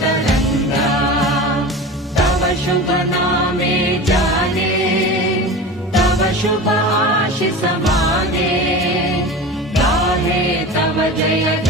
तरंगा तव शुभ नामे जाने तव शुभ आशीष माने गाहे तव जय